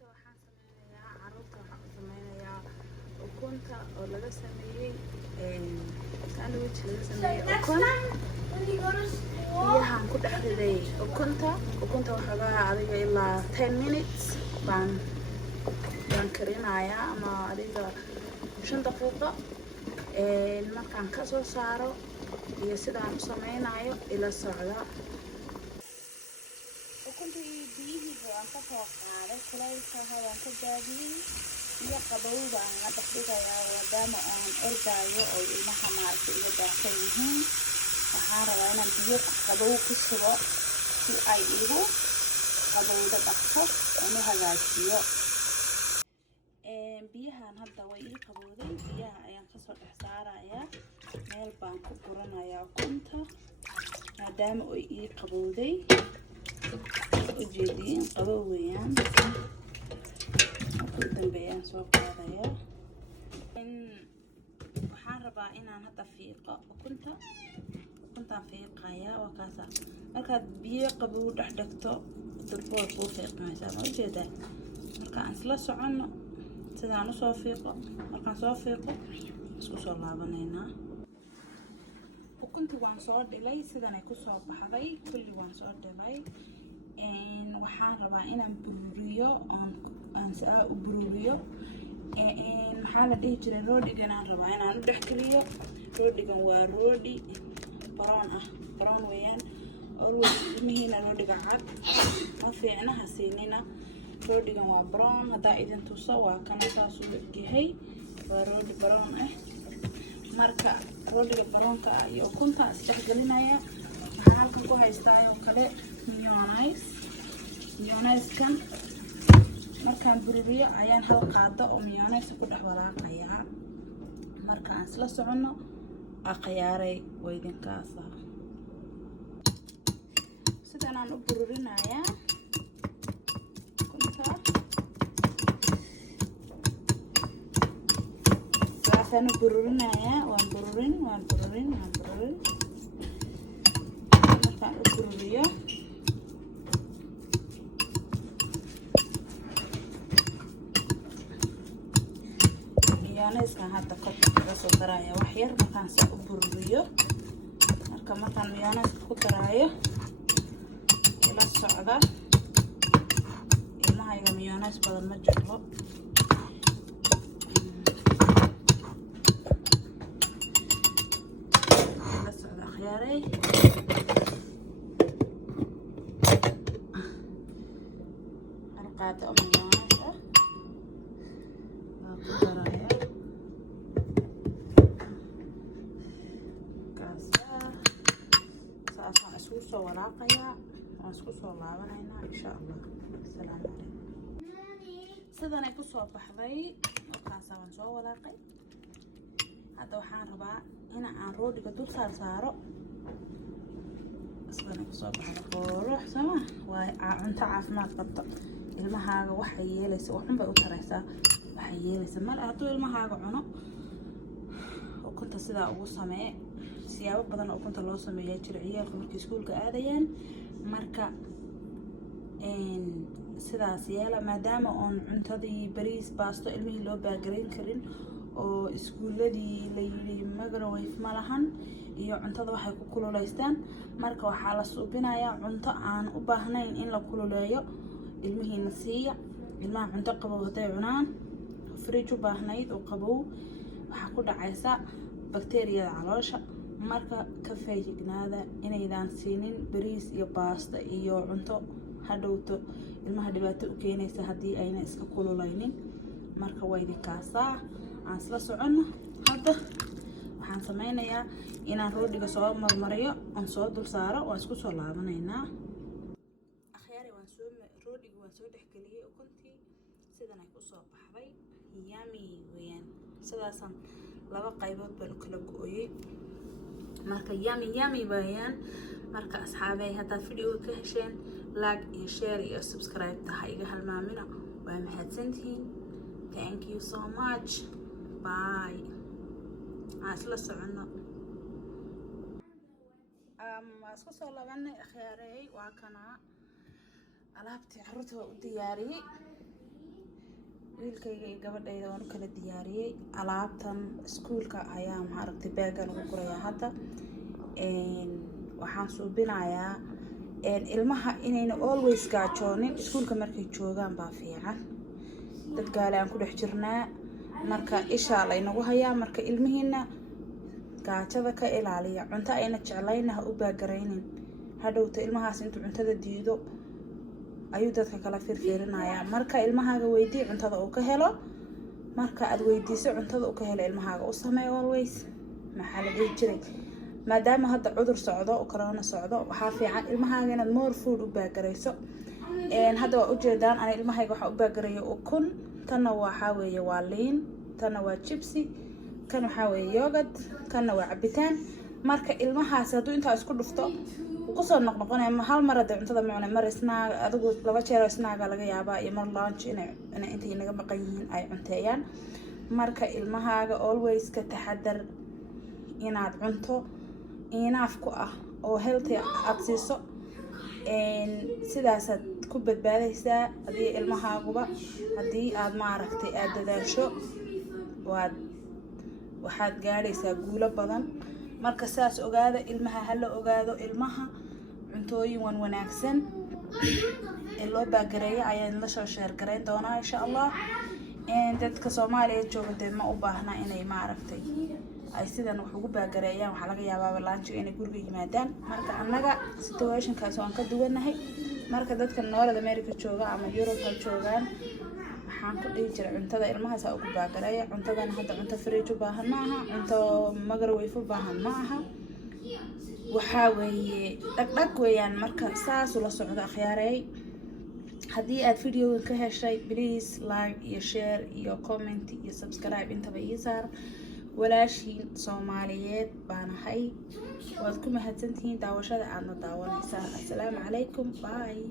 maanta waxaan sameynayaa caruurta waxaan u sameynayaa ukunta oo laga sameeyey sandwich laga sameeyey ukun biyahaan ku dhex riday ukunta waxoogaa adiga ilaa 10 minutes baan karinayaa ama adiga 5 daqiiqo markaan ka soo saaro iyo sidaan u sameynayo ila socda. ukuntii biyihii aan ka soo qaaday kulaylka waan ka daadiyey iyo qabowga aan la dhigaya maadaama aan ordaayo oo ilmaha maaragtay iga daahsan yihiin. waxaan rabaa inaan biyo qabow ku shubo si ay igu qabowda dhaqso ama hagaajiyo. biyahan hadda way ii qabowday, biyaha ayaan kasoo dhex saarayaa meel baan ku buranayaa ukunta maadaama ay ii qabowday. ujeediin qabow weeyaan. ugu dambeeyaan soo qaadayaa. waxaan rabaa inaan hadda fiiqo ukuntaan fiiqayaa. waa kaasa markaad biyo qabow dhex dhigto durbood kuu fiiqmaysaa, ma ujeedaa? marka aan isla soconno sidaan usoo fiiqo, markaan soo fiiqo isku soo laabanaynaa. ukuntii waan soo dhilay, sidanay kusoo baxday kulli waan soo dhilay. waxaan rabaa inaan bururiyo aan saa u bururiyo. maxaa la dhihi jiray roodhigan aan rabaa inaan u dhexgeliyo. roodhigan waa roodhi brown weeyaan. always ilmihiina roodhiga cad ma fiicna ha siinina. roodhigan waa brown, haddaa idin tuso waa kana saasuu egyahay. waa roodhi brown ah. marka roodhiga brownka ah iyo ukunta isdhexgelinaya. waxaan halkan ku haystaayoo kale mayonnaise-kan markaan bururiyo ayaan hal qaado oo mayonnaise ku dhex walaaqayaa. marka aan isla soconno aqyaaray weydinkaasa sidan aan u bururinayaa ukunta. saasaan u bururinayaa. waan bururin markaan u bururiyo mayonnaise-kan hadda korka kaga soo daraya wax yar markaan saa u bururiyo. markaan mayonnaise ku daraayo ila socda. ilmahayga mayonnaise badan ma jeclo. ila socda akhyaaray. hal qaado oo mayonnaise ah waa ku daraya. saasaan isku soo walaaqayaa. waan isku soo laabanaynaa insha allah. asalaamu calaykum. sidanay kusoo baxday. markaasa waan soo walaaqay. hadda waxaan rabaa in aan roodhiga dul saaro. sidanay kusoo baxday qurux sama. waa cunto caafimaad qabta. ilmahaaga waxay yeelaysa waxun bay u taraysaa. waxay yeelaysa mar hadduu ilmahaaga cuno ukunta sidaa ugu samee. siyaabo badan oo ukunta loo sameeyaa jira ciyaalka markay iskuulka aadayaan. marka sidaas yeela maadaama oon cuntadii bariis baasto ilmihii loo baagarayn karin oo iskuuladii la yidhi microwave ma lahan iyo cuntada waxay ku kululeystaan. marka waxaa la suubinayaa cunto aan u baahnayn in la kululeeyo. ilmihiina siiya. ilmaha cunto qabow hadday cunaan fridge u baahnayd oo qabow waxaa ku dhacaysa bakteeriyada caloosha. marka ka feejignaada inaydaan siinin bariis iyo baasta iyo cunto hadhowto ilmaha dhibaato u keenaysa haddii ayna iska kululeynin. marka waydikaasaa aan isla soconno. hadda waxaan sameynayaa inaan roodhiga soo marmariyo aan soo dul saaro. waan isku soo laabanaynaa. akhyaari roodhiga waan soo dhexgeliyey ukuntii. sidanay kusoo baxday yummy weeyaan. sidaasaan laba qaybood baan u kala gooyey. marka yummy weeyaan. marka asxaabey haddaad videoga ka hesheen like iyo share iyo subscribe taha iga halmaamina. waa mahadsantihiin. thank you so much. bye. aan isla soconno. waa isku soo laabanay akhyaaray. waa kana alaabtii carruurta waa u diyaariyey. wiilkayga iyo gabadhayda waan u kala diyaariyey alaabtan iskuulka ayaa maaragtay baagan ugu gurayaa hadda. waxaan suubinayaa ilmaha inayna always gaajoonin iskuulka markay joogaan baa fiican. dad gaale aan ku dhex jirnaa marka isha laynagu hayaa, marka ilmihiina gaajada ka ilaaliya, cunto ayna jeclayna ha u baagaraynin. hadhowta ilmahaas intuu cuntada diido ayuu dadka kala firfirinayaa. marka ilmahaaga weydii cuntada uu ka helo, marka aad weydiiso cuntada uu ka helo ilmahaaga u samee always. maxaa la dhihi jiray, maadaama hadda cudur socdo oo corona socdo, waxaa fiican ilmahaaga inaad more food u baagarayso. hadda waa ujeedaan ana ilmahayga waxaa u baagarayo ukun, tanna waxaa weeye waa liin, tanna waa jibsi, kan waxaa weeye yogurt, kanna waa cabitaan. marka ilmahaas hadduu intaa isku dhufto kusoo noqnoqonaya hal mar hadda cuntada macuna mar snaag adigu 2 jeer snaaga laga yaabaa iyo mar lunch inay intay naga maqan yihiin ay cunteeyaan. marka ilmahaaga always ka taxadar inaad cunto enough ku ah oo healthy aad siiso. sidaasaad ku badbaadaysaa hadii ilmahaaguba haddii aad maaragtay aad dadaasho waxaad gaadhaysaa guulo badan. marka saas ogaada, ilmaha hala ogaado, ilmaha cuntooyin wanaagsan ee loo baagareeyo ayaan la soo sheer gareyn doonaa insha Allah. dadka Soomaaliya jooga ma u baahna inay maaragtay ay sidan wax ugu baagareeyaan, waxa laga yaabaa lunch inay guriga yimaadaan. marka annaga situation kaas waan ka duwanahay. marka dadka North America jooga ama Europe joogaan, waxaan ku dhihi jiray cuntada ilmahaas ugu baagareeya. cuntadan hadda cunto fridge u baahan ma aha, cunto microwave u baahan ma aha, waxaa weeye dhag weeyaan. marka saas ula socdo akhyaaray. haddii aad videogan ka heshay, please like iyo share iyo comment iyo subscribe intaba ii saar. walaashiin Soomaaliyeed baan ahay, waad ku mahadsantihiin daawashada aadna daawanaysaan. assalaamu calaykum, bye.